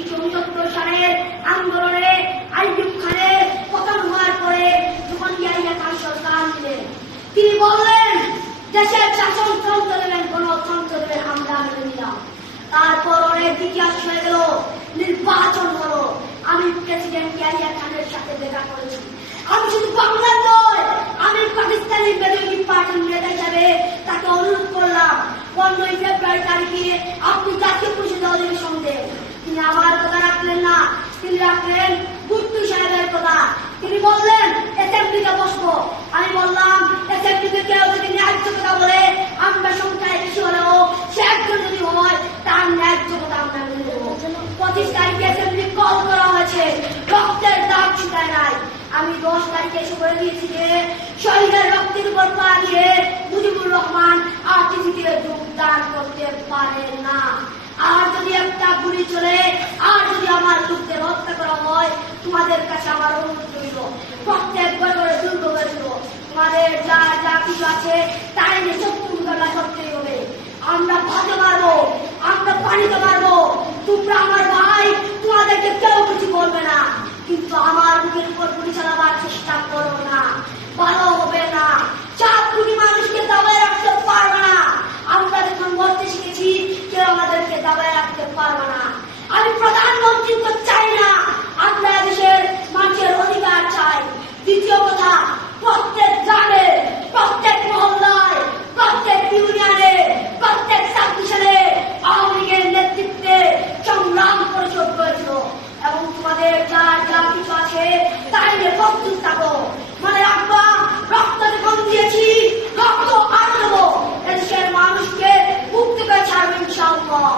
1974 সালের আন্দোলনে আইয়ুব খানের পতন হওয়ার পরে যখন ইয়াহিয়া খান সরকার ছিলেন, তিনি বললেন দেশের শাসন চলতে দেবেন, গণতন্ত্র দেবেন, আমরা মেনে নিলাম। তারপর অনেক ইতিহাস হয়ে গেল, নির্বাচন হলো, আমি প্রেসিডেন্ট ইয়াহিয়া খানের সাথে দেখা করেছি। আমি শুধু বাংলার নয়, আমি পাকিস্তানি বেদুইন পার্টির নেতা হিসাবে তাকে অনুরোধ করলাম 15 ফেব্রুয়ারি তারিখে আপনি জাতীয় পরিষদে অধিবেশন দেন। তিনি আমার কথা রাখলেন না, তিনি রাখলেন গুপ্তু সাহেবের কথা। তিনি বললেন অ্যাসেম্বলিতে বসবো। আমি বললাম অ্যাসেম্বলিতে কেউ যদি ন্যায্য কথা বলে, আমরা সংখ্যায় বেশি হলেও সে একজন যদি হয় তার ন্যায্য কথা আমরা মেনে নেব। 25 তারিখে অ্যাসেম্বলি কল করা হয়েছে, রক্তের দাগ ছুটায় নাই। আমি 10 তারিখে এসে বলে দিয়েছি যে শহীদের রক্তের উপর পা দিয়ে মুজিবুর রহমান আরটিসিতে যোগদান করতে পারে না। আর যদি একটা গুলি চলে, আর যদি আমার লোকদের হত্যা করা হয়, তোমাদের কাছে আমার অনুরোধ রইল, প্রত্যেক ঘরে ঘরে দুর্গ করেছিল, তোমাদের যা যা কিছু আছে তাই নিয়ে শত্রুঘটনা করতেই হবে। আমরা ভাতে মারবো, আমরা পানিতে মারবো, তোমরা আমার ভাই, তোমাদেরকে কেউ কিছু বলবে না, কিন্তু আমার বুকের উপর গুলি চালাবার চেষ্টা করো না, ভালো হবে না। 4 কোটি মানুষকে দাবায় রাখতে পারবে না। আমরা যখন মরতে শিখেছি, কেউ আমাদেরকে দাবায় রাখতে পারবে না। আমি প্রধানমন্ত্রী তো চাই না, আমরা দেশের মানুষের অধিকার চাই। দ্বিতীয় কথা, প্রত্যেক গ্রামে, প্রত্যেক মহল্লায়, প্রত্যেক ইউনিয়নে, প্রত্যেক সাবডিভিশনে আওয়ামী লীগের নেতৃত্বে সংগ্রাম পরিষদ হয়েছিল, এবং তোমাদের যা যা কিছু আছে তাই নিয়ে প্রস্তুত থাকো। মনে রাখবা, রক্ত যখন দিয়েছি, রক্ত আরো দেবো। এদেশের মানুষকে মুক্তি করে ছাড়বেন ইনশাআল্লাহ।